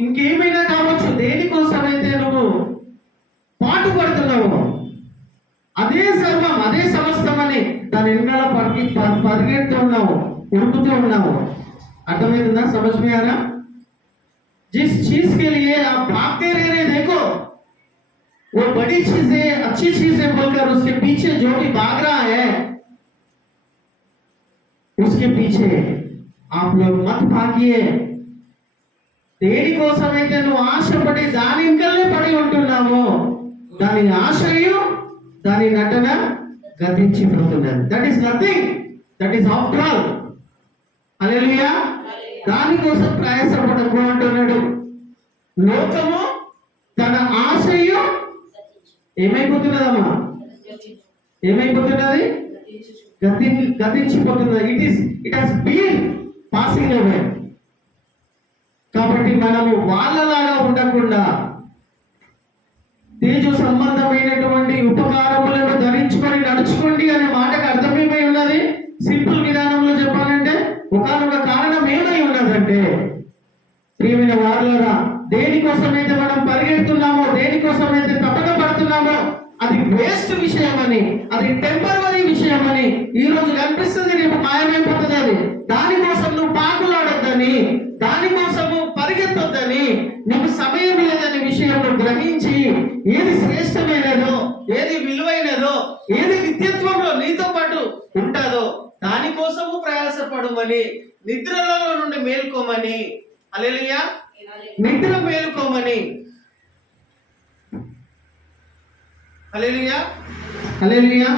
ఇంకేమైనా కావచ్చు, దేనికోసమైతే నువ్వు పాటుపడుతున్నావు అదే సర్వం, అదే సమస్తం అని దాని వెనకాల పరిగెడుతూ ఉన్నావు, ఉడుకుతూ ఉన్నావు. అర్థమైందా? समझ में आ रहा? जिस चीज के लिए आप भागते रह रहे, देखो वो बड़ी चीजें, अच्छी चीजें बोलकर उसके पीछे जो भी भाग रहा है, उसके पीछे आप लोग मत भागिए. దేనికోసమైతే నువ్వు ఆశపడి దాని ఇంకలే పడి ఉంటున్నావో దాని ఆశయు దాని నటన గతించిపోతున్నది. That is nothing, that is after all. హల్లెలూయా. దానికోసం ప్రయాసపడకు అంటున్నాడు. లోకము తన ఆశయు ఏమైపోతున్నదమ్మా? ఏమైపోతున్నది? గతించిపోతున్నది. It has been passing away. కాబట్టి మనము వాళ్ళలాగా ఉండకుండా తేజు సంబంధమైనటువంటి ఉపకారములను ధరించుకొని నడుచుకోండి అనే మాటకు అర్థమేమై ఉన్నది? సింపుల్ విధానంలో చెప్పాలంటే ఒకనొక కారణం ఏమై ఉన్నదంటే, ప్రియమైన వారులారా, దేనికోసమైతే మనం పరిగెడుతున్నామో, దేనికోసమైతే తపన పడుతున్నామో అది వేస్ట్ విషయమని, అది టెంపరరీ విషయమని ఈ రోజు కనిపిస్తుంది, రేపు మాయమైపోతుంది. అది దానికోసం నువ్వు పాకులాడొద్దని, దానికోసము పరిగెత్తొద్దని, నీకు సమయం లేదనే విషయం గ్రహించి ఏది శ్రేష్టమైనదో, ఏది విలువైనదో, ఏది నిత్యత్వంలో నీతో పాటు ఉంటుందో దానికోసము ప్రయాసపడమని, నిద్రలో నుండి మేల్కోమని. హల్లెలూయా. నిద్ర మేలుకోమని. హల్లెలూయా. హల్లెలూయా.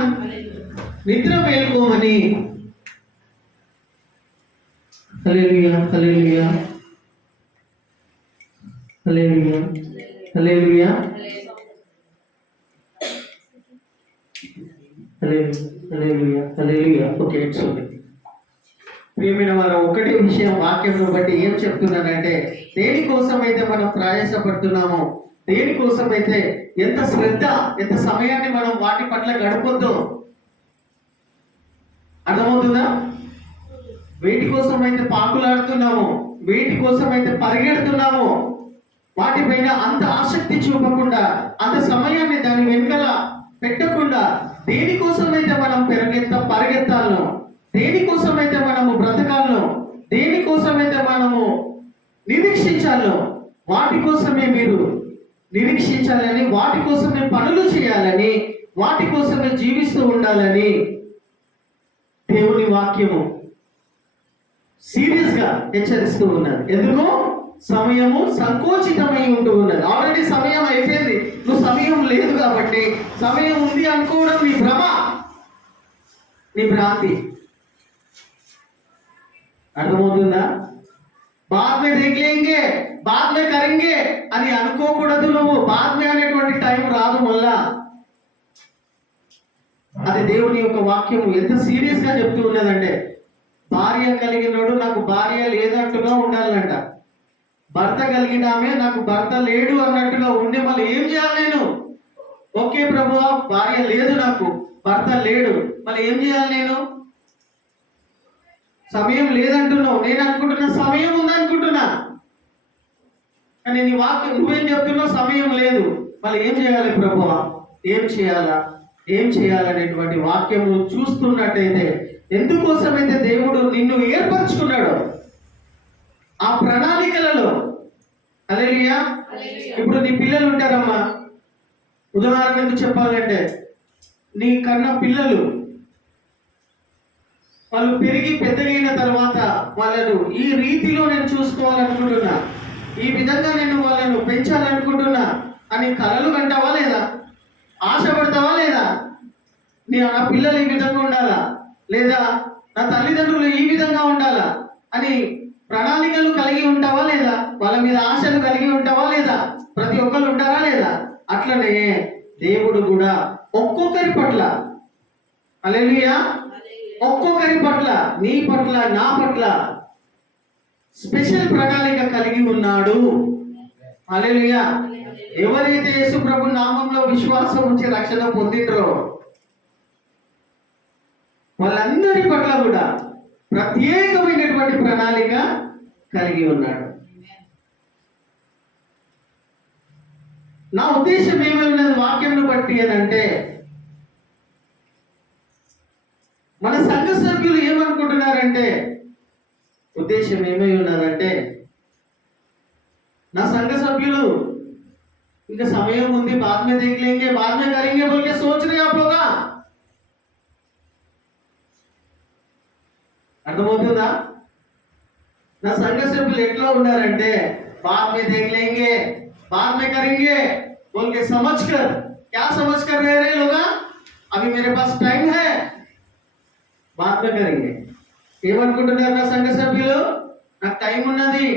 నిద్ర మేలుకోమని. హల్లెలూయా. హల్లెలూయా. హల్లెలూయా. హల్లెలూయా. హల్లెలూయా. హల్లెలూయా. Okay, it's okay. ప్రియమైన వారు, ఒకటే విషయం వాక్యంను బట్టి ఏం చెప్తున్నానంటే, దేనికోసమైతే మనం ప్రయాసపడుతున్నామో, దేనికోసమైతే ఎంత శ్రద్ధ, ఎంత సమయాన్ని మనం వాటి పట్ల గడపొద్దో అర్థమవుతుందా? వేటి కోసమైతే పాకులాడుతున్నామో, వేటి కోసమైతే పరిగెడుతున్నామో వాటిపైన అంత ఆసక్తి చూపకుండా, అంత సమయాన్ని దాని వెనుకల పెట్టకుండా, దేనికోసమైతే మనం పరిగెత్తాలో, దేనికోసమైతే మనము బ్రతకాలో, దేనికోసమైతే మనము నిరీక్షించాలో వాటి కోసమే మీరు నిరీక్షించాలని, వాటి కోసమే పనులు చేయాలని, వాటి కోసమే జీవిస్తూ ఉండాలని దేవుని వాక్యము సీరియస్ గా హెచ్చరిస్తూ ఉన్నది. ఎందుకు? సమయము సంకోచితమై ఉంటూ ఉన్నది. ఆల్రెడీ సమయం అయిపోయింది. నువ్వు సమయం లేదు కాబట్టి, సమయం ఉంది అనుకోవడం నీ భ్రమ, నీ భ్రాంతి. అర్థమవుతుందా? బాద్ మే దేఖ్ లేంగే, బాద్ మే కరెంగే అని అనుకోకూడదు. నువ్వు బాద్ మే అనేటువంటి టైం రాదు మళ్ళా. అది దేవుని యొక్క వాక్యము ఎంత సీరియస్ గా చెప్తూ ఉన్నదంటే, భార్య కలిగినోడు నాకు భార్య లేదట్టుగా ఉండాలంట. భర్త కలిగిన ఆమె నాకు భర్త లేడు అన్నట్టుగా ఉండి మళ్ళీ ఏం చేయాలి నేను? ఓకే ప్రభువా, భార్య లేదు, నాకు భర్త లేడు, మళ్ళీ ఏం చేయాలి నేను? సమయం లేదంటున్నావు, నేను అనుకుంటున్నా సమయం ఉందనుకుంటున్నా, కానీ నీ వాక్యం నువ్వేం చెప్తున్నావు? సమయం లేదు. మళ్ళీ ఏం చేయాలి ప్రభువా? ఏం చేయాలా, ఏం చేయాలనేటువంటి వాక్యము చూస్తున్నట్టయితే, ఎందుకోసమైతే దేవుడు నిన్ను ఏర్పరచుకున్నాడో ఆ ప్రణాళికలలో. హల్లెలూయా. ఇప్పుడు నీ పిల్లలు ఉంటారమ్మా, ఉదాహరణకు చెప్పాలంటే, నీ కన్నా పిల్లలు వాళ్ళు పెరిగి పెద్దగైన తర్వాత వాళ్ళను ఈ రీతిలో నేను చూసుకోవాలనుకుంటున్నా, ఈ విధంగా నేను వాళ్ళను పెంచాలనుకుంటున్నా అని కలలు కంటావా లేదా? ఆశపడతావా లేదా? నా పిల్లలు ఈ విధంగా ఉండాలా, లేదా నా తల్లిదండ్రులు ఈ విధంగా ఉండాలా అని ప్రణాళికలు కలిగి ఉంటావా లేదా? వాళ్ళ మీద ఆశలు కలిగి ఉంటావా లేదా? ప్రతి ఒక్కరు ఉంటారా లేదా? అట్లనే దేవుడు కూడా ఒక్కొక్కరి పట్ల, హల్లెలూయా, ఒక్కొక్కరి పట్ల, నీ పట్ల, నా పట్ల స్పెషల్ ప్రణాళిక కలిగి ఉన్నాడు. హల్లెలూయా. ఎవరైతే యేసు ప్రభు నామంలో విశ్వాసం ఉంచి రక్షణ పొందిండ్రో వాళ్ళందరి పట్ల కూడా ప్రత్యేకమైనటువంటి ప్రణాళిక కలిగి ఉన్నాడు. నా ఉద్దేశం ఏమై ఉన్నది వాక్యంను బట్టి అని అంటే, మన సంఘ సభ్యులు ఏమనుకుంటున్నారంటే, ఉద్దేశం ఏమై ఉన్నదంటే, నా సంఘ సభ్యులు ఇంకా సమయం ఉంది, बाद में देख लेंगे, बाद में करेंगे बोल के सोच रहे आप लोग। అర్థమవుతుందా? నా సంఘ సభ్యులు ఎట్లా ఉన్నారంటే, बाद में देख लेंगे, बाद में करेंगे बोल के समझ कर, क्या समझ कर रह रहे लोग, अभी मेरे पास टाइम है, बाद में करेंगे। ఏమనుకుంటున్నారు నా సంఘ సభ్యులు? నాకు టైం ఉన్నది,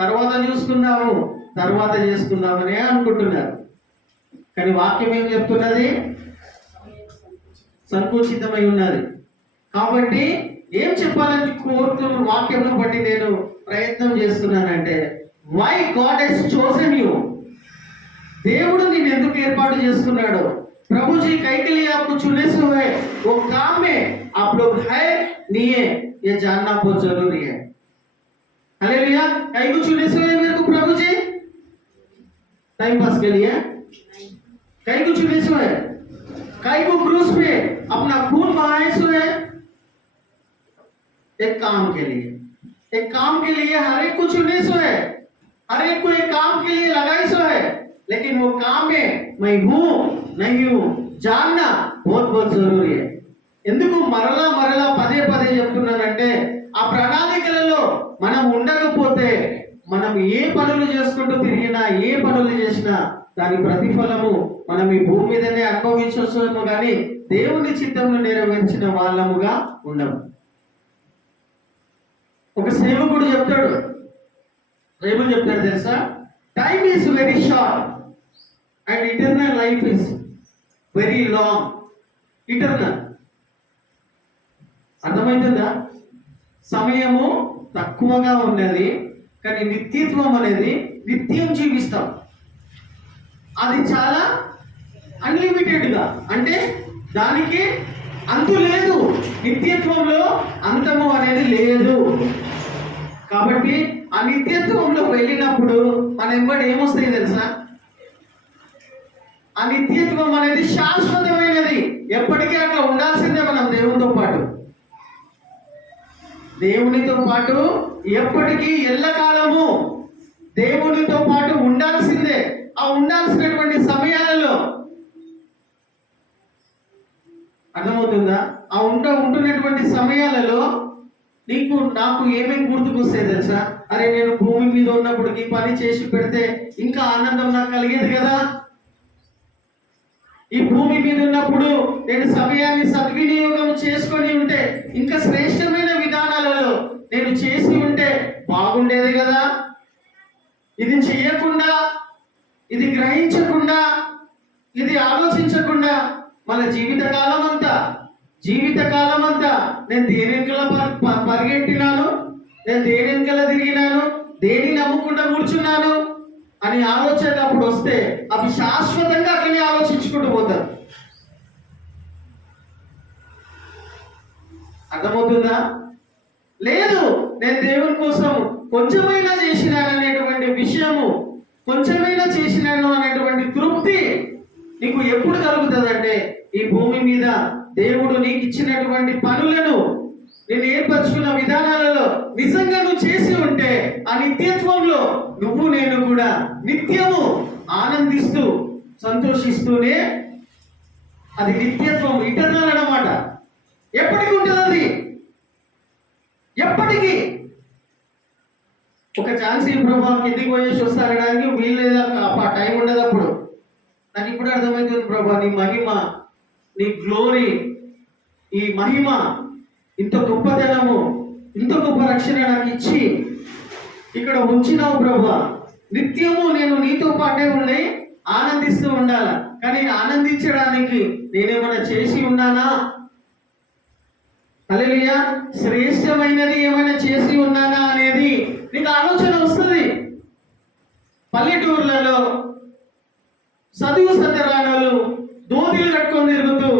తర్వాత చూసుకుందాము, తర్వాత చేసుకుందామని అనుకుంటున్నారు. కానీ వాక్యం ఏం చెప్తున్నది? సంకుచితమై ఉన్నది. కాబట్టి ఏం చెప్పాలని కోరుతున్న వాక్యంను బట్టి నేను ప్రయత్నం చేస్తున్నానంటే, why God has chosen you, దేవుడు నేను ఎందుకు ఏర్పాటు చేసుకున్నాడు? प्रभु जी कई के लिए आपको चुने से हुए, वो काम में आप लोग है नहीं है, ये जानना बहुत जरूरी है। हालेलुया। कई को चुने से हुए मेरे को प्रभु जी टाइम पास के लिए, कई को चुने से हुए, कई को क्रूस पे अपना खून बहाए से हुए, एक काम के लिए, एक काम के लिए हर एक को चुने से हुए, हर एक को एक काम के लिए लगाई से है, लेकिन वो काम में मैं हूं नहीं हूं जानना बहुत बहुत जरूरी है। ఎందుకు మరలా మరలా పదే పదే చెప్తున్నానంటే, ఆ ప్రణాళికలలో మనం ఉండకపోతే మనం ఏ పనులు చేసుకుంటూ తిరిగినా, ఏ పనులు చేసినా దాని ప్రతిఫలము మనం ఈ భూమి మీదనే అనుభవించవచ్చును, కానీ దేవుని చిత్తమును నెరవేర్చిన వాళ్ళముగా ఉండము. ఒక సేవకుడు చెప్తాడు, ఏమని చెప్తాడు తెలుసా? Time is very short and eternal life is very long. Eternal అర్థమవుతుందా? సమయము తక్కువగా ఉన్నది, కానీ నిత్యత్వం అనేది నిత్యం జీవిస్తాం. అది చాలా అన్లిమిటెడ్గా, అంటే దానికి అంతు లేదు. నిత్యత్వంలో అంతము అనేది లేదు. కాబట్టి ఆ నిత్యత్వంలో వెళ్ళినప్పుడు మన ఎంబడి ఏమొస్తాయి తెలుసా? ఆ నిత్యత్వం అనేది శాశ్వతమైనది, ఎప్పటికీ అట్లా ఉండాల్సిందే. మనం దేవునితో పాటు, దేవునితో పాటు ఎప్పటికీ ఎల్లకాలము దేవునితో పాటు ఉండాల్సిందే. ఆ ఉండాల్సినటువంటి సమయాలలో, అర్థమవుతుందా? ఆ ఉంటున్నటువంటి సమయాలలో నీకు నాకు ఏమేమి గుర్తుకొస్తాయి తెలుసా? అరే, నేను భూమి మీద ఉన్నప్పుడు ఈ పని చేసి పెడితే ఇంకా ఆనందం నాకు కలిగేది కదా. ఈ భూమి మీద ఉన్నప్పుడు నేను సమయాన్ని సద్వినియోగం చేసుకొని ఉంటే, ఇంకా శ్రేష్టమైన విధానాలలో నేను చేసి ఉంటే బాగుండేది కదా. ఇది చేయకుండా, ఇది గ్రహించకుండా, ఇది ఆలోచించకుండా మన జీవితకాలం అంతా నేను దేని వెనకాల పరిగెట్టినాను, నేను దేని వెనకాల తిరిగినాను, దేని నమ్ముకుండా కూర్చున్నాను అని ఆలోచన అప్పుడు వస్తే అవి శాశ్వతంగా అట్లనే ఆలోచించుకుంటూ పోతారు. అర్థమవుతుందా? లేదు, నేను దేవుని కోసం కొంచెమైనా చేసినాను అనేటువంటి విషయము, కొంచెమైనా చేసినాను అనేటువంటి తృప్తి నీకు ఎప్పుడు కలుగుతుందంటే, ఈ భూమి మీద దేవుడు నీకు ఇచ్చినటువంటి పనులను, నేను ఏర్పరచుకున్న విధానాలలో నిజంగా నువ్వు చేసి ఉంటే, ఆ నిత్యత్వంలో నువ్వు నేను కూడా నిత్యము ఆనందిస్తూ సంతోషిస్తూనే, అది నిత్యత్వం, ఇటర్నల్ అన్నమాట. ఎప్పటికీ ఉంటుంది అది, ఎప్పటికీ. ఒక ఛాన్స్ ఈ ప్రభావం కిందికి పోయేసి వస్తారనడానికి వీలు లేదా, టైం ఉండదు. అప్పుడు నాకు ఇప్పుడు అర్థమవుతుంది, ప్రభా నీ మహిమ, నీ గ్లోరీ, ఈ మహిమ, ఇంత గొప్పతనము, ఇంత గొప్ప రక్షణ నాకు ఇచ్చి ఇక్కడ ఉంచినావు ప్రభా. నిత్యము నేను నీతో పాటే ఉండి ఆనందిస్తూ ఉండాల. కానీ ఆనందించడానికి నేనేమైనా చేసి ఉన్నానా? హల్లెలూయా. శ్రేష్టమైనది ఏమైనా చేసి ఉన్నానా అనేది నీకు ఆలోచన వస్తుంది. పల్లెటూర్లలో చదువు సత్యరాణాలు దోతీలు కట్టుకొని తిరుగుతూ,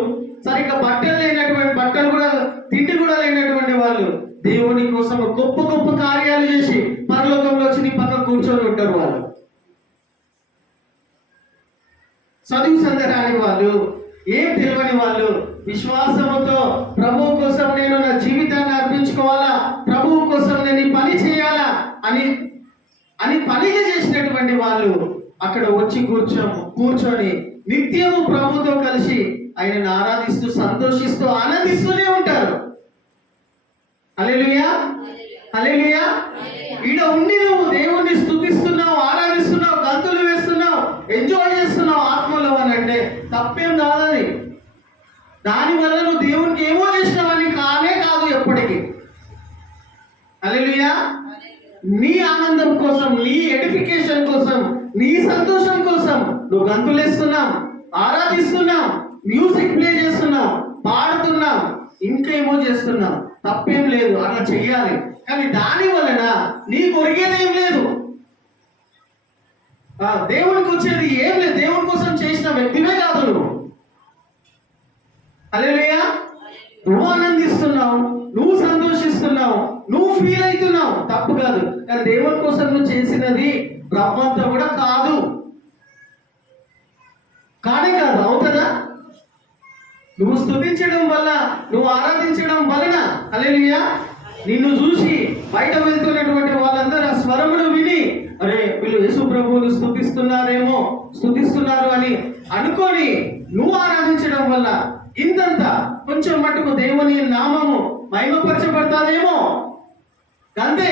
సరిగ్గా బట్టలు కూడా తిండి కూడా లేనటువంటి వాళ్ళు దేవుని కోసం గొప్ప గొప్ప కార్యాలు చేసి పరలోకంలో వచ్చి నీ పక్కన కూర్చొని ఉంటారు వాళ్ళు. చదువు సందరాని వాళ్ళు, ఏం తెలియని వాళ్ళు విశ్వాసముతో ప్రభువు కోసం నేను నా జీవితాన్ని అర్పించుకోవాలా, ప్రభువు కోసం నేను ఈ పని చేయాలా అని అని పనిగా చేసినటువంటి వాళ్ళు అక్కడ వచ్చి కూర్చొని నిత్యము ప్రభుతో కలిసి ఆయనను ఆరాధిస్తూ సంతోషిస్తూ ఆనందిస్తూనే ఉంటారు. హల్లెలూయా, హల్లెలూయా. ఈడ ఉండి నువ్వు దేవుణ్ణి స్తుతిస్తున్నావు, ఆరాధిస్తున్నావు, గంతులు వేస్తున్నావు, ఎంజాయ్ చేస్తున్నావు ఆత్మలో అని అంటే తప్పేం కాదని. దానివల్ల నువ్వు దేవునికి ఏమో చేసినావని కానే కాదు ఎప్పటికీ. హల్లెలూయా. నీ ఆనందం కోసం, నీ ఎడిఫికేషన్ కోసం, నీ సంతోషం కోసం నువ్వు గంతులేస్తున్నావు, ఆరాధిస్తున్నావు, మ్యూజిక్ ప్లే చేస్తున్నావు, పాడుతున్నావు, ఇంకేమో చేస్తున్నావు. తప్పేం లేదు, అట్లా చెయ్యాలి. కానీ దాని వలన నీకు ఒరిగేదేం లేదు, దేవునికి వచ్చేది ఏం లేదు. దేవుని కోసం చేసిన వ్యక్తివే కాదు నువ్వు. హల్లెలూయా. నువ్వు ఆనందిస్తున్నావు, నువ్వు సంతోషిస్తున్నావు, నువ్వు ఫీల్ అవుతున్నావు, తప్పు కాదు. కానీ దేవుని కోసం నువ్వు చేసినది బ్రహ్మంతో కూడా కాదు, కానే కాదు. అవుతుందా? నువ్వు స్తుతించడం వల్ల, నువ్వు ఆరాధించడం వలన, హల్లెలూయా, నిన్ను చూసి బయట వెళ్తున్నటువంటి వాళ్ళందరూ ఆ స్వరమును విని అరే వీళ్ళు యేసు ప్రభువును స్తుతిస్తున్నారు అని అనుకొని నువ్వు ఆరాధించడం వల్ల ఇంతంత కొంచెం మటుకు దేవుని నామము మహిమపరచబడతాదేమో, అంతే.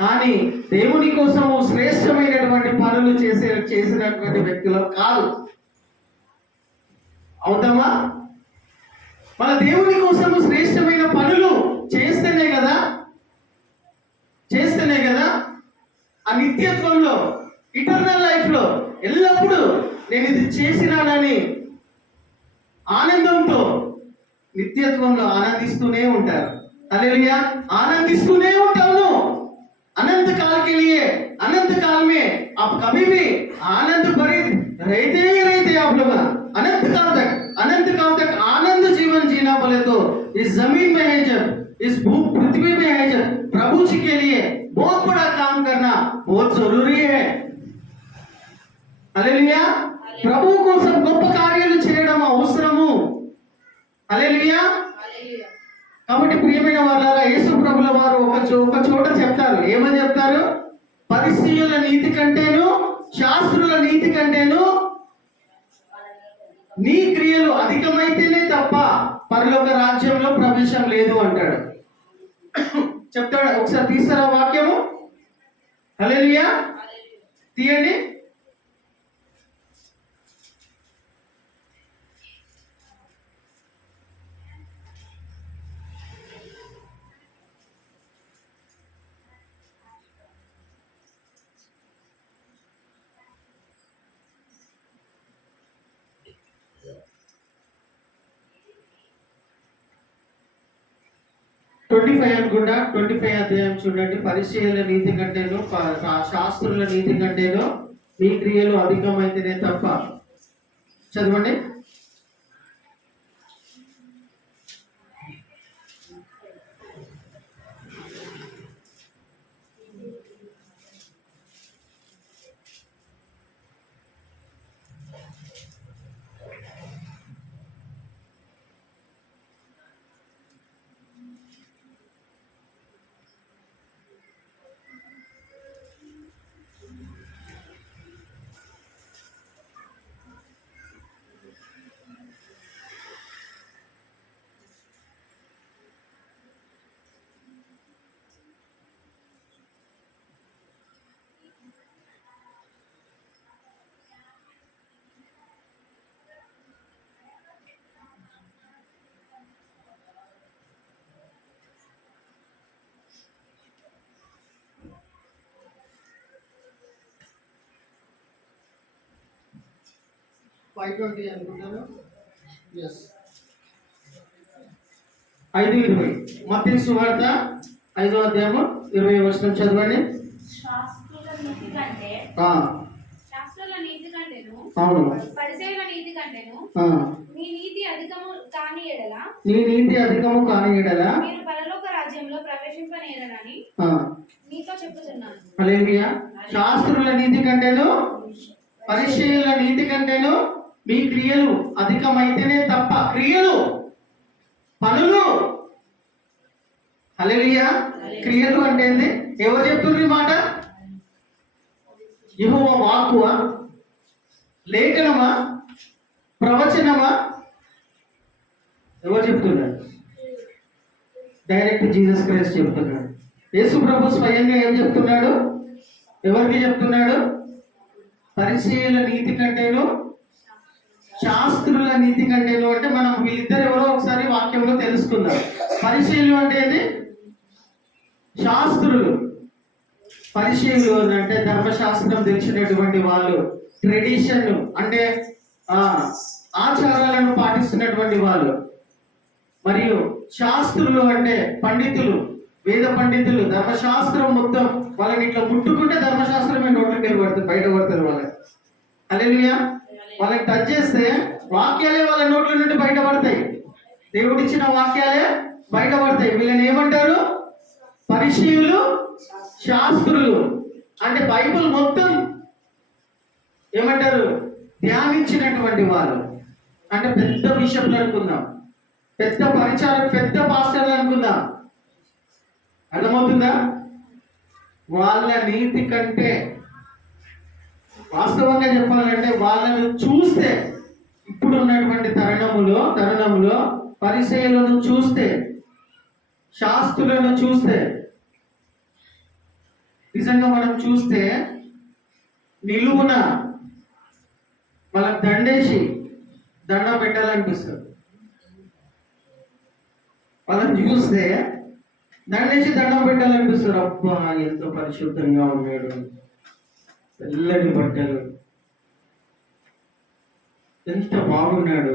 కానీ దేవుని కోసము శ్రేష్టమైనటువంటి పనులు చేసినటువంటి వ్యక్తులు కాదు. అవుతామా? మన దేవుని కోసము శ్రేష్టమైన పనులు చేస్తేనే కదా ఆ నిత్యత్వంలో, ఇటర్నల్ లైఫ్ లో ఎల్లప్పుడూ నేను ఇది చేసినానని ఆనందంతో నిత్యత్వంలో ఆనందిస్తూనే ఉంటారు. హల్లెలూయా. ఆనందిస్తూనే ఉంటాను. अनंत काल के लिए अनंत काल में आप कभी भी आनंद भरित रहते ही रहते आप लोग। अनंत काल तक आनंद जीवन जीना बोले तो इस जमीन में है, जब इस भू पृथ्वी में है, जब प्रभु जी के लिए बहुत बड़ा काम करना बहुत जरूरी है। హల్లెలూయా. ప్రభు కోసం గొప్ప కార్యాలు చేయడం అవసరము. హల్లెలూయా. కాబట్టి ప్రియమైన వాళ్ళారా, యేసు ప్రభుల వారు ఒక చోట చెప్తారు. ఏమని చెప్తారు? పరిసయ్యుల నీతి కంటేను, శాస్త్రుల నీతి కంటేను నీ క్రియలు అధికమైతేనే తప్ప పరలోక రాజ్యంలో ప్రవేశం లేదు అంటాడు. చెప్తాడు. ఒకసారి తీస్తారా వాక్యము? హల్లెలూయా. తీయండి. అనుకుంటా 25 అధ్యాయం చూడండి. పరిసయ్యుల నీతి కంటేను, శాస్త్రుల నీతి కంటేను మీ క్రియలు అధికమైతేనే తప్ప. చదవండి. అనుకుంటాను. 5:20 మత్తయి సువార్త 5వ అధ్యాయము 20వ వచనం చదవండి. శాస్త్రుల నీతి కంటేను పరిసయ్యుల నీతి కంటేను నీ నీతి అధికము కాని ఎడల మీరు పరలోక రాజ్యంలో ప్రవేశింపనేరని నీతో చెప్పుచున్నాను. హల్లెలూయా. శాస్త్రుల నీతి కంటేను, పరిసయ్యుల నీతి కంటేను మీ క్రియలు అధికమైతేనే తప్ప, క్రియలు పనులు, హల్లెలూయా. క్రియలు అంటే ఏంది? ఎవరు చెప్తున్నారు ఈ మాట? యెహోవా వాక్కువా, లేఖనమా, ప్రవచనమా? ఎవరు చెప్తున్నారు? డైరెక్ట్ జీసస్ క్రైస్ట్ చెప్తున్నాడు. యేసు ప్రభు స్వయంగా ఏం చెప్తున్నాడు? ఎవరికి చెప్తున్నాడు? పరిసయ్యుల నీతి కంటేను శాస్త్రుల నీతి కంటేను. అంటే మనం వీళ్ళిద్దరు ఎవరో ఒకసారి వాక్యంలో తెలుసుకుందాం. పరిసయ్యులు అంటే ఏంటి? శాస్త్రులు. పరిసయ్యులు అంటే ధర్మశాస్త్రం తెలిసినటువంటి వాళ్ళు, ట్రెడిషన్ అంటే ఆచారాలను పాటిస్తున్నటువంటి వాళ్ళు. మరియు శాస్త్రులు అంటే పండితులు, వేద పండితులు, ధర్మశాస్త్రం మొత్తం వాళ్ళని ఇట్లా ముట్టుకుంటే ధర్మశాస్త్రమే నోట్లోకి వెళ్ళబడుతుంది, బయట పడుతుంది వాళ్ళకి. హల్లెలూయా. వాళ్ళకి టచ్ చేస్తే వాక్యాలే వాళ్ళ నోట్ల నుండి బయటపడతాయి, దేవుడిచ్చిన వాక్యాలే బయటపడతాయి. వీళ్ళని ఏమంటారు? పరిసయ్యులు, శాస్త్రులు. అంటే బైబిల్ మొత్తం ఏమంటారు? ధ్యానించినటువంటి వాళ్ళు. అంటే పెద్ద బిషప్లు అనుకుందాం, పెద్ద పరిచారం, పెద్ద పాస్టర్లు అనుకుందాం. అర్థమవుతుందా? వాళ్ళ నీతి కంటే, వాస్తవంగా చెప్పాలంటే వాళ్ళను చూస్తే, ఇప్పుడు ఉన్నటువంటి తరుణంలో పరిసయ్యులను చూస్తే, శాస్త్రులను చూస్తే, నిజంగా మనం చూస్తే నిలువున వాళ్ళకి దండేసి దండం పెట్టాలనిపిస్తుంది. వాళ్ళని చూస్తే దండేసి దండం పెట్టాలనిపిస్తారు. అబ్బా ఎంతో పరిశుద్ధంగా ఉన్నాడు, తెల్లటి బట్టలు, ఎంత బాగున్నాడు.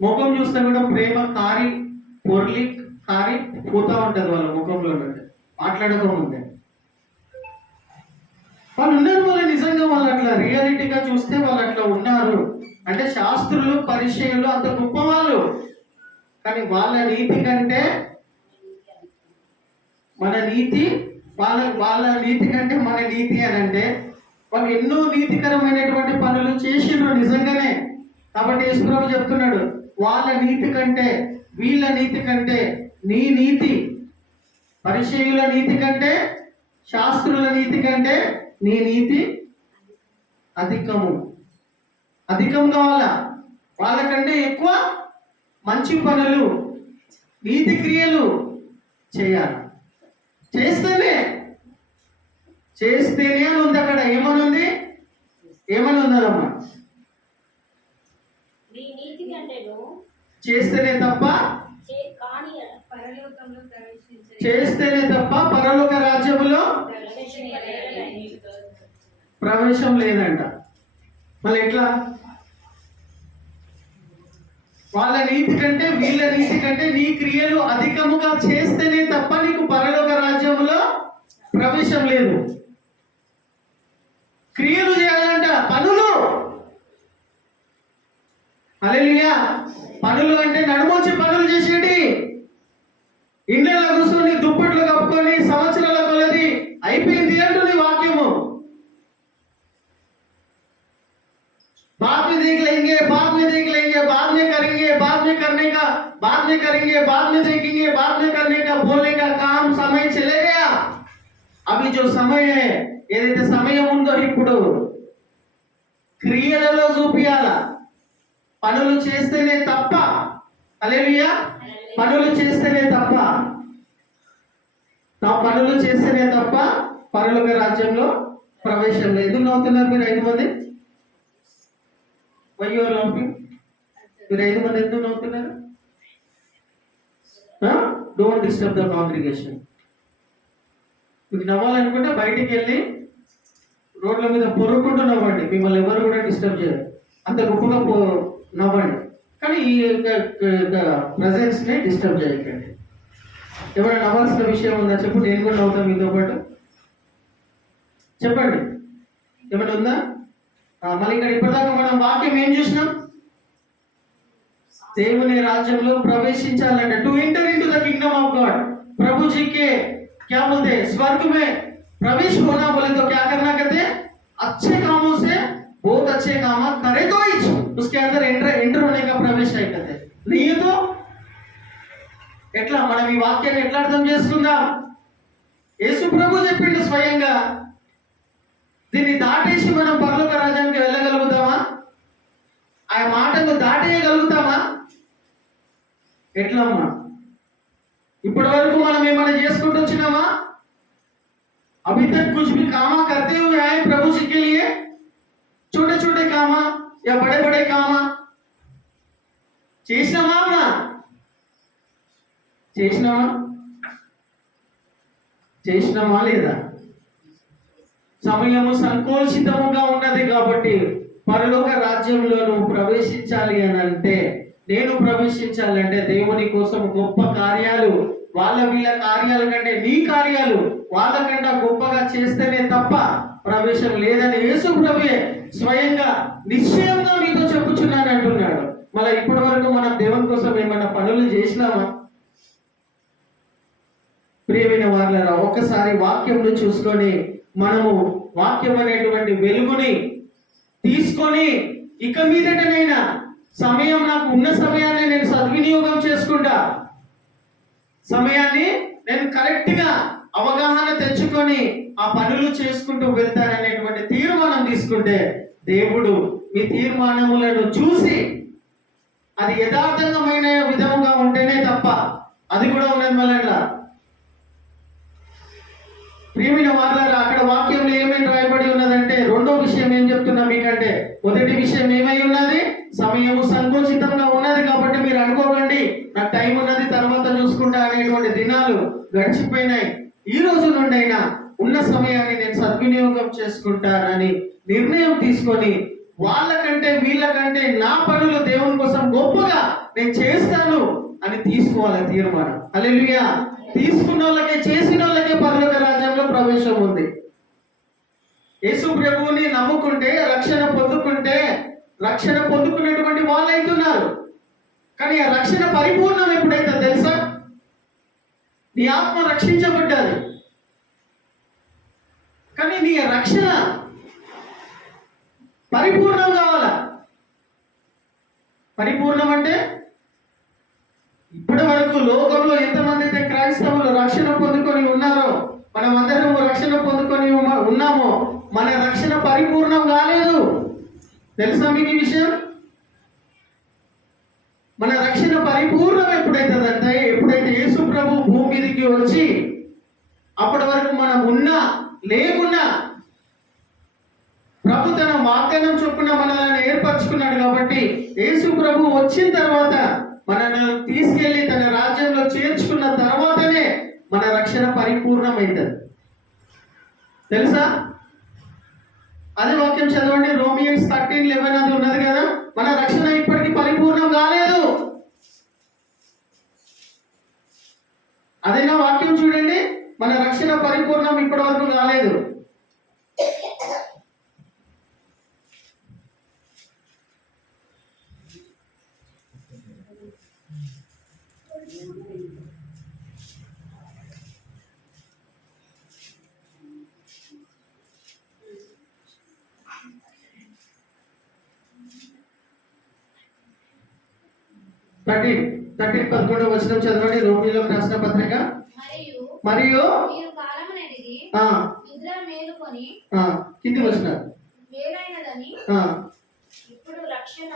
ముఖం చూస్తే కూడా ప్రేమ కారి పోతా ఉంటది వాళ్ళ ముఖంలో నుండి, మాట్లాడకముందే. వాళ్ళు ఉన్నారు, వాళ్ళు నిజంగా వాళ్ళు అట్లా రియాలిటీగా చూస్తే వాళ్ళు అట్లా ఉన్నారు. అంటే శాస్త్రులు, పరిచయులు అంత గొప్ప వాళ్ళు. కానీ వాళ్ళ నీతి కంటే మన నీతి, వాళ్ళ నీతి కంటే మన నీతి అని అంటే వాళ్ళు ఎన్నో నీతికరమైనటువంటి పనులు చేసిండ్రు నిజంగానే. కాబట్టి యేసుప్రభు చెప్తున్నాడు, వాళ్ళ నీతి కంటే, వీళ్ళ నీతి కంటే నీ నీతి, పరిచయుల నీతి కంటే, శాస్త్రుల నీతి కంటే నీ నీతి అధికం కావాలా. వాళ్ళకంటే ఎక్కువ మంచి పనులు, నీతి క్రియలు చేయాలి. చేస్తేనే అని ఉంది అక్కడ. ఏమనుంది అదమ్మా? చేస్తేనే తప్ప పరలోక రాజ్యములో ప్రవేశం లేదంట. మళ్ళీ ఎట్లా? వాళ్ళ నీతి కంటే, వీళ్ళ నీతి కంటే నీ క్రియలు అధికముగా చేస్తేనే తప్ప నీకు పరలోక రాజ్యములో ప్రవేశం లేదు. క్రియలు చేయాలంట, పనులు. హల్లెలూయా. పనులు అంటే నడుమొచ్చి పనులు చేసేటి, ఇండ్లలో కూర్చొని దుప్పట్లు కప్పుకొని సంవత్సరాల కొలది అయిపోయింది అంటుంది వాక్యము. बाद में देख लेंगे, बाद में देखेंगे, बाद में करने का बोलने का काम समय चले गया. अभी जो समय है, ఏదైతే సమయం ఉందో ఇప్పుడు క్రియలలో చూపియాల. పనులు చేస్తేనే తప్ప, హల్లెలూయా, పనులు చేస్తేనే తప్ప పరలోక రాజ్యంలో ప్రవేశం లేదు. నవ్వుతున్నారు మీరు 5 మంది? మీరు 5 మంది ఎందుకు నవ్వుతున్నారు? Don't disturb the congregation. మీకు నవ్వాలనుకుంటే బయటికి వెళ్ళి రోడ్ల మీద పొరుక్కుంటూ నవ్వండి, మిమ్మల్ని ఎవరు కూడా డిస్టర్బ్ చేయరు. అంత గొప్పగా నవ్వండి, కానీ ఈ ప్రజెన్స్ని డిస్టర్బ్ చేయకండి. ఏమైనా నవ్వాల్సిన విషయం ఉందా చెప్పు, నేను కూడా నవ్వుతాను మీతో పాటు. చెప్పండి, ఏమైనా ఉందా? మళ్ళీ ఇక్కడ ఇప్పటిదాకా మనం వాక్యం ఏం చూసినాం? దేవుని రాజ్యంలో ప్రవేశించాలంటే, to enter in to the kingdom of God, प्रभु जी के क्या बोलते हैं, स्वर्ग में प्रवेश होना बोले तो क्या करना कहते हैं? अच्छे कामों से बहुत अच्छे काम करे तो ही उसके अंदर ఎంటర్ होने का प्रवेश అవుతుంది. నీతో ఎట్లా మనం ఈ వాక్యాన్ని ఎట్లా అర్థం చేసుకుందాం? యేసు ప్రభు చెప్పిండు స్వయంగా, దీన్ని దాటేసి మనం పరలోక రాజ్యానికి వెళ్ళగలుగుతామా? ఆ మాటను దాటేయగలుగుతామా? ఎట్లమ్మా? ఇప్పటి వరకు మనం ఏమైనా చేసుకుంటూ వచ్చినామా? अभी तक कुछ भी कामा करते हुए आए प्रभु जी के लिए, छोटे छोटे कामा या बड़े बड़े कामा చేసినామా? చేసినామా లేదా? సమయము సంకోచితముగా ఉన్నది కాబట్టి పరలోక రాజ్యంలో నువ్వు ప్రవేశించాలి అని అంటే, నేను ప్రవేశించాలంటే దేవుని కోసం గొప్ప కార్యాలు, వాళ్ళ వీళ్ళ కార్యాల కంటే నీ కార్యాలు వాళ్ళకంటే గొప్పగా చేస్తేనే తప్ప ప్రవేశం లేదని యేసు ప్రభువే స్వయంగా నిశ్చయంగా నీతో చెప్పుచున్నాను అంటున్నాడు. మళ్ళీ ఇప్పటి వరకు మనం దేవుని కోసం ఏమైనా పనులు చేసినామా? ప్రియమైన వారులారా, ఒక్కసారి వాక్యంను చూసుకొని మనము వాక్యం అనేటువంటి వెలుగుని తీసుకొని ఇక మీదటనైనా సమయం, నాకు ఉన్న సమయాన్ని నేను సద్వినియోగం చేసుకుంటా, సమయాన్ని నేను కరెక్ట్ గా అవగాహన తెచ్చుకొని ఆ పనులు చేసుకుంటూ వెళ్తాననేటువంటి తీర్మానం తీసుకుంటే, దేవుడు మీ తీర్మానములను చూసి అది యథార్థమైన విధముగా ఉంటేనే తప్ప, అది కూడా ఉన్నది మళ్ళీ. ప్రియమైన వారులారా, అక్కడ వాక్యంలో ఏమేమి రాయబడి ఉన్నదంటే, రెండో విషయం ఏం చెప్తున్నా మీకంటే, మొదటి విషయం ఏమై ఉన్నది? సమయము సంకోచితంగా ఉన్నది కాబట్టి మీరు అనుకోకండి నాకు టైం ఉన్నది తర్వాత చూసుకుంటా అనేటువంటి దినాలు గడిచిపోయినాయి. ఈ రోజు నుండైనా ఉన్న సమయాన్ని నేను సద్వినియోగం చేసుకుంటానని నిర్ణయం తీసుకొని, వాళ్ళకంటే వీళ్ళకంటే నా పనులు దేవుని కోసం గొప్పగా నేను చేస్తాను అని తీసుకోవాలి తీర్మానం. హల్లెలూయా. తీసుకున్న వాళ్ళకే, చేసిన వాళ్ళకే పరలోక రాజ్యంలో ప్రవేశం ఉంది. యేసు ప్రభువుని నమ్ముకుంటే, రక్షణ పొందుకునేటువంటి వాళ్ళు అవుతున్నారు. కానీ ఆ రక్షణ పరిపూర్ణం ఎప్పుడైతే తెలుసా? నీ ఆత్మ రక్షించబడ్డాది, కానీ నీ రక్షణ పరిపూర్ణం కావాలా? పరిపూర్ణం అంటే, ఇప్పటి వరకు లోకంలో ఎంతమంది అయితే క్రైస్తవులు రక్షణ పొందుకొని ఉన్నారో, మనమందరం రక్షణ పొందుకొని ఉన్నామో, మన రక్షణ పరిపూర్ణం కాలేదు. తెలుసా మీకు ఈ విషయం? మన రక్షణ పరిపూర్ణం ఎప్పుడైతుందంటే, ఎప్పుడైతే యేసు ప్రభు భూమి మీదకి వచ్చి, అప్పటి వరకు మనం ఉన్నా లేకున్నా ప్రభు తన వాగ్దానం చొప్పున మనల్ని ఏర్పరచుకున్నాడు. కాబట్టి యేసు ప్రభు వచ్చిన తర్వాత మనల్ని తీసుకెళ్లి తన రాజ్యంలో చేర్చుకున్న తర్వాతనే మన రక్షణ పరిపూర్ణమైంది. తెలుసా? అదే వాక్యం చదవండి, రోమియన్స్ 13:11 అది ఉన్నది కదా. మన రక్షణ ఇప్పటికీ పరిపూర్ణం కాలేదు. అదేనా వాక్యం చూడండి, మన రక్షణ పరిపూర్ణం ఇప్పటి వరకు కాలేదు. థర్టీన్ 11వ వచనం చదవండి, రోమియోలకు రాసిన పత్రిక. మరియు మీరు కాలమును ఎరిగి నిద్ర మేలుకొని కింది వచనం మేలైనదని ఇప్పుడు రక్షణ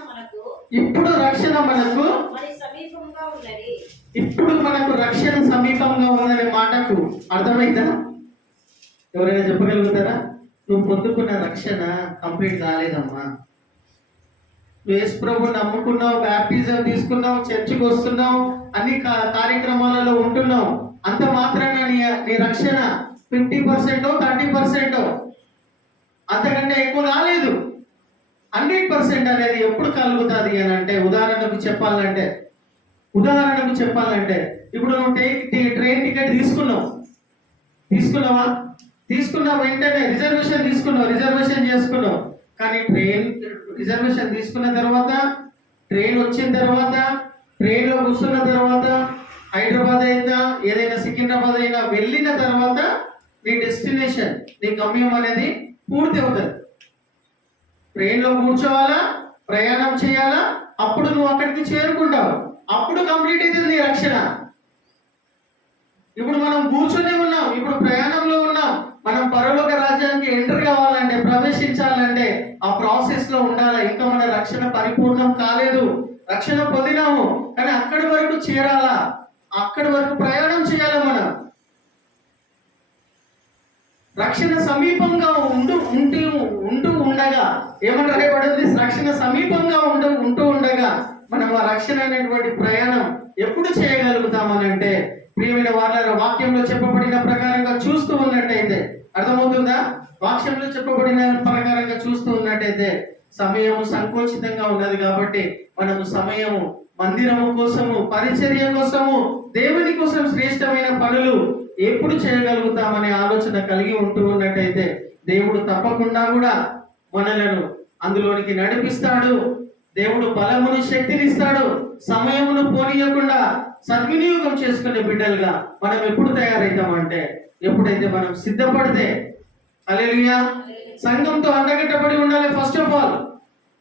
మనకు మరి సమీపంగా ఉన్నది. ఇప్పుడు మనకు రక్షణ సమీపంగా ఉందనే మాటకు అర్థమైందా? ఎవరైనా చెప్పగలుగుతారా? నువ్వు పొందుకున్న రక్షణ కంప్లీట్ కాలేదమ్మా. నువ్వు యేసు ప్రభువుని నమ్ముకున్నావు, బ్యాప్టిజం తీసుకున్నావు, చర్చికి వస్తున్నావు, అన్ని కార్యక్రమాలలో ఉంటున్నావు, అంత మాత్రాన నీ రక్షణ 50%, 30%, అంతకంటే ఎక్కువ కాలేదు. 100% అనేది ఎప్పుడు కలుగుతుంది అని అంటే, ఉదాహరణకు చెప్పాలంటే ఇప్పుడు నువ్వు ట్రైన్ టికెట్ తీసుకున్నావా? తీసుకున్న వెంటనే రిజర్వేషన్ చేసుకున్నావు. కానీ ట్రైన్ రిజర్వేషన్ తీసుకున్న తర్వాత, ట్రైన్ వచ్చిన తర్వాత, ట్రైన్లో కూర్చున్న తర్వాత, హైదరాబాద్ అయినా ఏదైనా సికింద్రాబాద్ అయినా వెళ్ళిన తర్వాత నీ డెస్టినేషన్, నీ గమ్యం అనేది పూర్తి అవుతుంది. ట్రైన్లో కూర్చోవాలా, ప్రయాణం చేయాలా, అప్పుడు నువ్వు అక్కడికి చేరుకుంటావు, అప్పుడు కంప్లీట్ అవుతుంది నీ రక్షణ. ఇప్పుడు మనం కూర్చొని ఉన్నాం, ఇప్పుడు ప్రయాణంలో ఉన్నాం. మనం పరలోక రాజ్యానికి ఎంటర్ కావాలంటే, ప్రవేశించాలంటే ఆ ప్రాసెస్ లో ఉండాలి. ఇంకా మన రక్షణ పరిపూర్ణం కాలేదు. రక్షణ పొందినాము కానీ అక్కడి వరకు చేరాలా, అక్కడి వరకు ప్రయాణం చేయాలా. మనం రక్షణ సమీపంగా ఉంటూ ఉండగా ఏమని రాయబడింది? రక్షణ సమీపంగా ఉంటూ ఉండగా మనం ఆ రక్షణ అనేటువంటి ప్రయాణం ఎప్పుడు చేయగలుగుతామనంటే, ప్రియమైన వాళ్ళ వాక్యంలో చెప్పబడిన ప్రకారంగా చూస్తూ ఉన్నట్టయితే, అర్థమవుతుందా? వాక్యంలో చెప్పబడిన ప్రకారంగా చూస్తూ ఉన్నట్టయితే సమయము సంకోచితంగా ఉన్నది కాబట్టి మనము సమయము మందిరము కోసము, పరిచర్య కోసము, దేవుని కోసం శ్రేష్టమైన పనులు ఎప్పుడు చేయగలుగుతామనే ఆలోచన కలిగి ఉంటూ ఉన్నట్టయితే దేవుడు తప్పకుండా కూడా మనలను అందులోనికి నడిపిస్తాడు. దేవుడు బలమును, శక్తిని ఇస్తాడు. సమయమును పోనీయకుండా సద్వినియోగం చేసుకునే బిడ్డలుగా మనం ఎప్పుడు తయారవుతామంటే, ఎప్పుడైతే మనం సిద్ధపడితే. హల్లెలూయా. సంఘంతో అంటగట్టబడి ఉండాలి. ఫస్ట్ ఆఫ్ ఆల్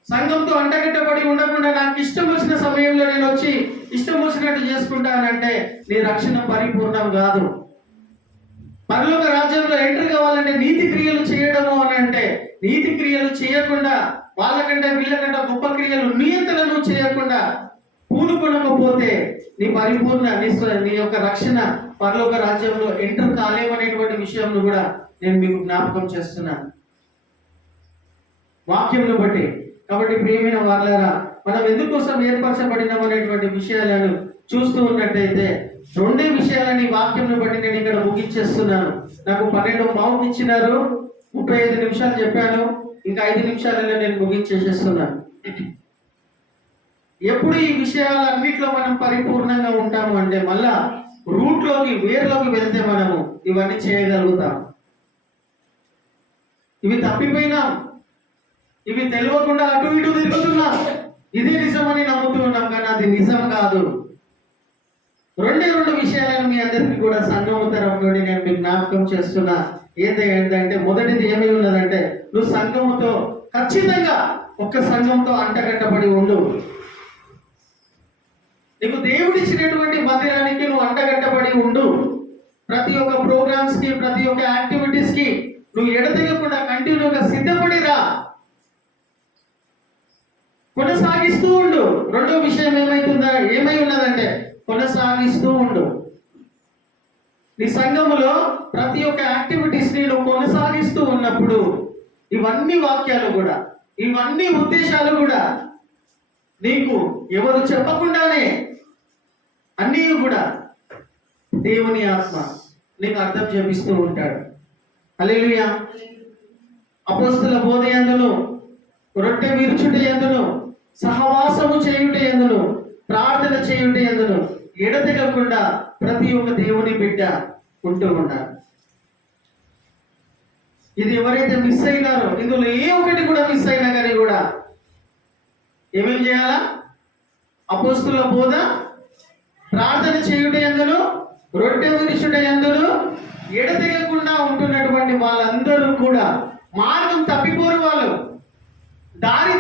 సంఘంతో అంటగట్టబడి ఉండకుండా నాకు ఇష్టం వచ్చిన సమయంలో నేను వచ్చి ఇష్టం వచ్చినట్టు చేసుకుంటానంటే నీ రక్షణ పరిపూర్ణం కాదు. పరలోక రాజ్యంలో ఎంటర్ కావాలంటే నీతి క్రియలు చేయడము అని అంటే, నీతి క్రియలు చేయకుండా, వాళ్ళకంటే వీళ్ళకంటే గొప్ప క్రియలు నియంత్రణను చేయకుండా పూనుకొనకపోతే నీ పరిపూర్ణ నీ యొక్క రక్షణ పరలోక రాజ్యంలో ఎంటర్ కాలేమనేటువంటి విషయంను కూడా నేను మీకు జ్ఞాపకం చేస్తున్నాను వాక్యంను బట్టి. కాబట్టి ప్రియమైన వాళ్ళారా, మనం ఎందుకోసం ఏర్పరచబడినాం అనేటువంటి విషయాలను చూస్తూ ఉన్నట్టయితే రెండే విషయాలని వాక్యంను బట్టి నేను ఇక్కడ ముగించేస్తున్నాను. నాకు 12:15 ఇచ్చినారు, 35 నిమిషాలు చెప్పాను, ఇంకా 5 నిమిషాలలో నేను ముగించేసేస్తున్నాను. ఎప్పుడు ఈ విషయాలన్నిట్లో మనం పరిపూర్ణంగా ఉంటాము అంటే మళ్ళా వేర్లోకి వెళ్తే మనము ఇవన్నీ చేయగలుగుతాం. ఇవి తప్పిపోయినాం, ఇవి తెలియకుండా అటు ఇటు తిరుగుతున్నాం. ఇదే నిజమని నమ్ముతూ ఉన్నాం కానీ అది నిజం కాదు. రెండు విషయాలను మీ అందరికీ కూడా సంఘం తరఫు నుండి నేను మీకు జ్ఞాపకం చేస్తున్నా. ఏంటంటే మొదటిది ఏమై ఉన్నదంటే, నువ్వు సంఘముతో ఖచ్చితంగా ఒక్క సంఘంతో అంటగట్టబడి ఉండు. నీకు దేవుడిచ్చినటువంటి మందిరానికి నువ్వు అంటగట్టబడి ఉండు. ప్రతి ఒక్క ప్రోగ్రామ్స్ కి, ప్రతి ఒక్క యాక్టివిటీస్ కి నువ్వు ఎడతెగకుండా కంటిన్యూగా సిద్ధపడిరా, కొనసాగిస్తూ ఉండు. రెండో విషయం ఏమై ఉన్నదంటే కొనసాగిస్తూ ఉండు. నీ సంఘములో ప్రతి ఒక్క యాక్టివిటీస్ ని నువ్వు కొనసాగిస్తూ ఉన్నప్పుడు ఇవన్నీ వాక్యాలు కూడా, ఇవన్నీ ఉద్దేశాలు కూడా నీకు ఎవరు చెప్పకుండానే అన్నీ కూడా దేవుని ఆత్మ నీకు అర్థం చేపిస్తూ ఉంటాడు. హల్లెలూయా. అపోస్తల బోధ యందును, రొట్టె విరుచుట యందును, సహవాసము చేయుట యందును, ప్రార్థన చేయుట యందును ఎడతెగకుండా ప్రతి ఒక్క దేవుని బిడ్డ ఉంటూ ఉన్నారు. ఇది ఎవరైతే మిస్ అయినారో, ఇందులో ఏ ఒక్కటి కూడా మిస్ అయినా కానీ కూడా ఏమేం చేయాలా? అపోస్తల బోధ, ప్రార్థన చేయుట యందును, రొట్టె విరుచుట యందును ఎడతెగకుండా ఉంటున్నటువంటి వాళ్ళందరూ కూడా మార్గం తప్పిపోరు. వాళ్ళు దారి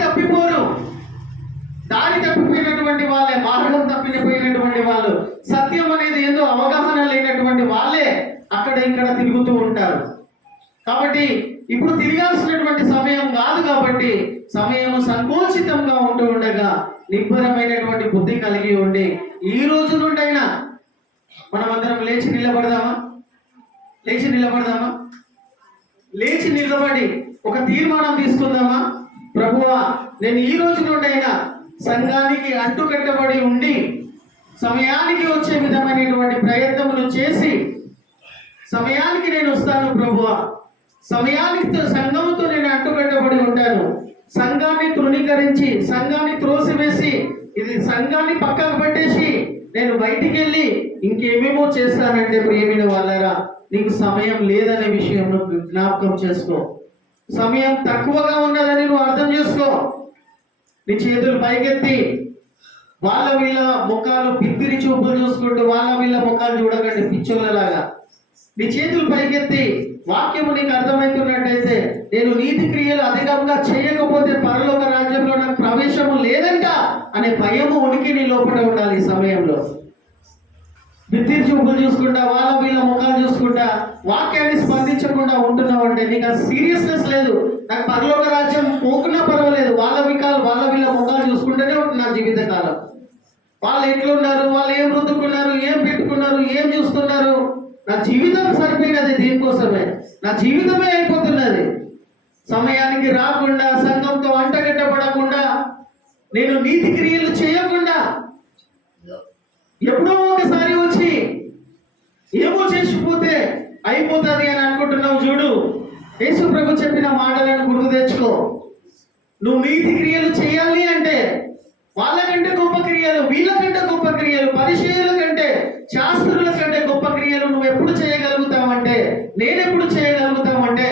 తప్పిపోయినటువంటి వాళ్ళే, మార్గం తప్పిపోయినటువంటి వాళ్ళు, సత్యం అనేది ఏందో అవగాహన లేనటువంటి వాళ్ళే అక్కడ ఇక్కడ తిరుగుతూ ఉంటారు. కాబట్టి ఇప్పుడు తిరగాల్సినటువంటి సమయం కాదు. కాబట్టి సమయం సంకోచితంగా ఉంటూ ఉండగా నిబ్బరమైనటువంటి బుద్ధి కలిగి ఉండి ఈ రోజు నుండైనా మనమందరం లేచి నిలబడి ఒక తీర్మానం తీసుకుందామా? ప్రభువా, నేను ఈ రోజు నుండైనా సంఘానికి అంటుకట్టబడి ఉండి సమయానికి వచ్చే విధమైనటువంటి ప్రయత్నములు చేసి సమయానికి నేను వస్తాను ప్రభువా, సమయానికి సంఘముతో నేను అంటుకట్టబడి ఉంటాను. సంఘాన్ని తృణీకరించి, సంఘాన్ని త్రోసివేసి, ఇది సంఘాన్ని పక్కకు పెట్టేసి నేను బయటికి వెళ్ళి ఇంకేమేమో చేస్తానంటే ప్రియమైన వాళ్ళరా, నీకు సమయం లేదనే విషయం జ్ఞాపకం చేసుకో. సమయం తక్కువగా ఉన్నదని నువ్వు అర్థం చేసుకో. నీ చేతులు పైకెత్తి వాళ్ళ వీళ్ళ ముఖాలు బిత్తిరి చూపులు చూసుకుంటూ వాళ్ళ వీళ్ళ ముఖాలు చూడకండి పిచ్చోళ్ళలాగా. నీ చేతులు పైకెత్తి వాక్యము నీకు అర్థమవుతున్నట్టయితే, నేను నీతి క్రియలు అధికంగా చేయకపోతే పరలోక రాజ్యంలో నాకు ప్రవేశం అనే భయము ఉనికి నీ లోపల ఉండాలి. ఈ సమయంలో బిత్తిరి చూపులు చూసుకుంటా, వాళ్ళ వీళ్ళ ముఖాలు చూసుకుంటా, వాక్యాన్ని స్పందించకుండా ఉంటున్నావు అంటే నీకు ఆ సీరియస్నెస్ లేదు. నాకు పరలోక రాజ్యం పోకున్నా పర్వాలేదు, వాళ్ళ వీళ్ళ ముఖాలు చూసుకుంటూనే ఉంటుంది నా జీవితకాలం. వాళ్ళు ఎట్లున్నారు, వాళ్ళు ఏం రుద్దుకున్నారు, ఏం పెట్టుకున్నారు, ఏం చూస్తున్నారు. నా జీవితం సరిపోయినది దీనికోసమే, నా జీవితమే అయిపోతున్నది. సమయానికి రాకుండా, సంఘంతో అంటగట్టబడకుండా, నేను నీతి క్రియలు చేయకుండా, ఎప్పుడో ఒకసారి వచ్చి ఏమో చేసిపోతే అయిపోతుంది అని అనుకుంటున్నావు. చూడు, యేసు ప్రభు చెప్పిన మాటలను గుర్తు తెచ్చుకో. నువ్వు నీతి క్రియలు చేయాలి అంటే వాళ్ళకంటే గొప్ప క్రియలు, వీళ్ళకంటే గొప్ప క్రియలు, పరిచయుల కంటే, శాస్త్రుల కంటే గొప్ప క్రియలు నువ్వు ఎప్పుడు చేయగలుగుతావంటే, నేనెప్పుడు చేయగలుగుతామంటే,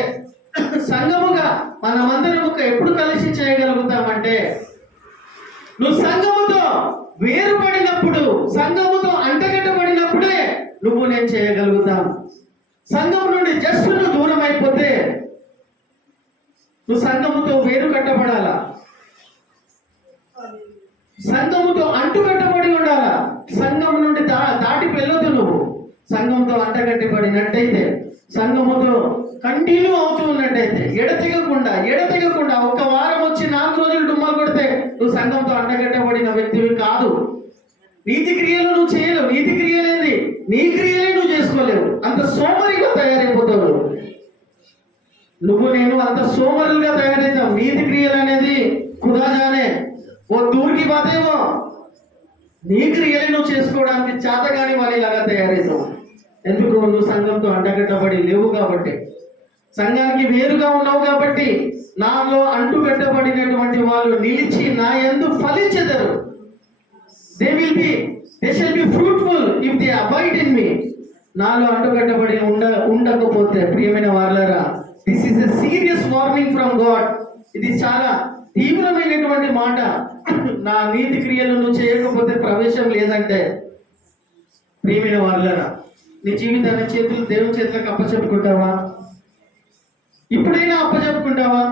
సంఘముగా మనమందరము ఎప్పుడు కలిసి చేయగలుగుతామంటే, నువ్వు సంఘముతో వేరుపడినప్పుడు, సంఘముతో అంటగట్టబడినప్పుడే నువ్వు నేను చేయగలుగుతాం. సంఘం నుండి జస్ట్ నువ్వు దూరం అయిపోతే నువ్వు సంఘముతో వేరు కట్టబడాలా, సంఘముతో అంటుకట్టబడి ఉండాలా. సంఘం నుండి దాటి వెళ్ళొద్దు. నువ్వు సంఘంతో అంటగట్టబడినట్టయితే, సంఘముతో కంటిన్యూ అవుతూ ఉన్నట్టయితే, ఎడతెగకుండా ఒక్క వారం వచ్చి 4 రోజులు డుమ్మలు కొడితే నువ్వు సంఘంతో అంటగట్టబడిన వ్యక్తివి కాదు. నీతి క్రియలు నువ్వు చేయలేవు. నీతి క్రియలేది, నీ క్రియలే నువ్వు చేసుకోలేవు. అంత సోమరిగా తయారైపోతావు నువ్వు. నేను అంత సోమరులుగా తయారవుతావు. నీతి క్రియలు అనేది కుదాజానే ఓ దూరికి పోతేమో నీ క్రియలే నువ్వు చేసుకోవడానికి చేతగాని వాళ్ళలాగా తయారవుతావు. ఎందుకు? నువ్వు సంఘంతో అంటగట్టబడి లేవు కాబట్టి, సంఘానికి వేరుగా ఉన్నావు కాబట్టి. నాలో అంటుకట్టబడినటువంటి వాళ్ళు నిలిచి నా యందు ఫలించెదరు. They shall be fruitful if they abide in me. నాలో అంటుకట్టబడి ఉండకపోతే, ప్రియమైన వారలారా, this is a serious warning from God. ఇది చాలా తీవ్రమైనటువంటి మాట. నా నీతి క్రియలు నువ్వు చేయకపోతే ప్రవేశం లేదంటే, ప్రియమైన వారలారా, నీ జీవితాన్ని దేవుని చేతులకు అప్పచెప్పుకుంటావా? ఇప్పుడైనా అప్పచెప్పుకుంటావా?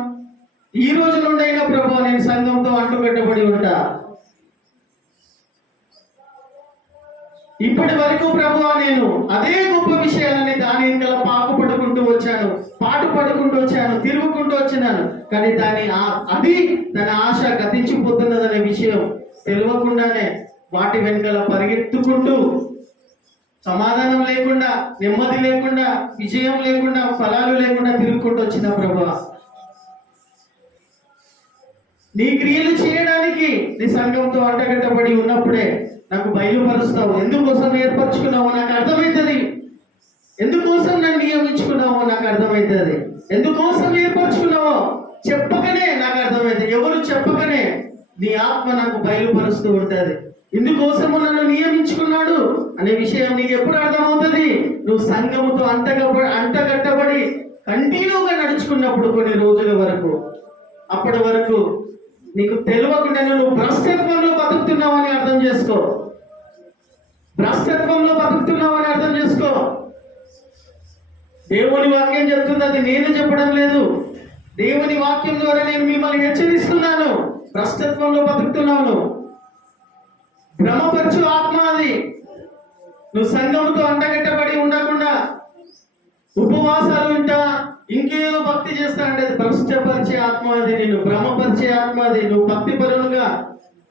ఈ రోజు నుండి అయినా ప్రభువా నేను సంఘంతో అంటుకట్టబడి ఉంటా. ఇప్పటి వరకు ప్రభువా నేను అదే గొప్ప విషయాలని దాని వెనకాల పాటు పడుకుంటూ వచ్చాను, తిరుగుకుంటూ వచ్చినాను. కానీ తన ఆశ గతించిపోతున్నదనే విషయం తెలియకుండానే వాటి వెనకాల పరిగెత్తుకుంటూ, సమాధానం లేకుండా, నెమ్మది లేకుండా, విజయం లేకుండా, ఫలాలు లేకుండా తిరుగుకుంటూ వచ్చిన ప్రభువా, నీ క్రియలు చేయడానికి నీ సంఘంతో అంటగట్టబడి ఉన్నప్పుడే నాకు బయలుపరుస్తావు. ఎందుకోసం ఏర్పరచుకున్నావో నాకు అర్థమవుతుంది. ఎందుకోసం నన్ను నియమించుకున్నావో నాకు అర్థమవుతుంది. ఎందుకోసం ఏర్పరచుకున్నావో చెప్పకనే నాకు అర్థమవుతుంది. ఎవరు చెప్పకనే నీ ఆత్మ నాకు బయలుపరుస్తూ ఉంటుంది. ఇందుకోసము నన్ను నియమించుకున్నాడు అనే విషయం నీకు ఎప్పుడు అర్థమవుతుంది? నువ్వు సంఘముతో అంటగట్టబడి కంటిన్యూగా నడుచుకున్నప్పుడు, కొన్ని రోజుల వరకు. అప్పటి వరకు నీకు తెలియకుండా నువ్వు భ్రష్టత్వంలో బతుకుతున్నావని అర్థం చేసుకో. భ్రష్టత్వంలో బతుకుతున్నావని అర్థం చేసుకో. దేవుని వాక్యం చెప్తుంది, అది నేను చెప్పడం లేదు. దేవుని వాక్యం ద్వారా నేను మిమ్మల్ని హెచ్చరిస్తున్నాను. భ్రష్టత్వంలో బతుకుతున్నాను. భ్రమపరచు ఆత్మ అది. నువ్వు సంఘంతో అంటగట్టబడి ఉండకుండా ఉపవాసాలు ఉంటా, ఇంకేదో భక్తి చేస్తా అంటే భ్రష్టపరిచే ఆత్మ అది, నిన్ను భ్రమపరిచే ఆత్మ అది. నువ్వు భక్తి పరులుగా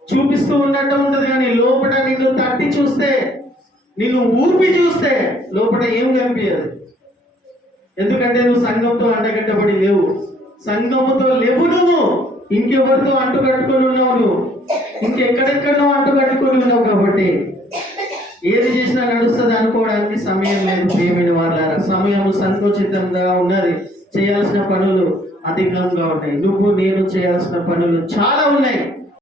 చూపిస్తూ ఉన్నట్టు ఉంటుంది, కానీ లోపల నిన్ను తట్టి చూస్తే, నిన్ను ఊపి చూస్తే లోపల ఏం కనిపించదు. ఎందుకంటే నువ్వు సంఘంతో అంటగట్టబడి లేవు. సంఘముతో లేవు. నువ్వు ఇంకెవరితో అంటుకట్టుకొని ఉన్నావు. నువ్వు ఇంకెక్కడెక్కడో అంటుకట్టుకొని ఉన్నావు. కాబట్టి ఏది చేసినా నడుస్తుంది అనుకోవడానికి సమయం లేదు. ప్రియమైన వారలారా, సమయము సంకోచితంగా ఉన్నది. చేయాల్సిన పనులు అధికంగా ఉన్నాయి. నువ్వు నేను చేయాల్సిన పనులు చాలా ఉన్నాయి.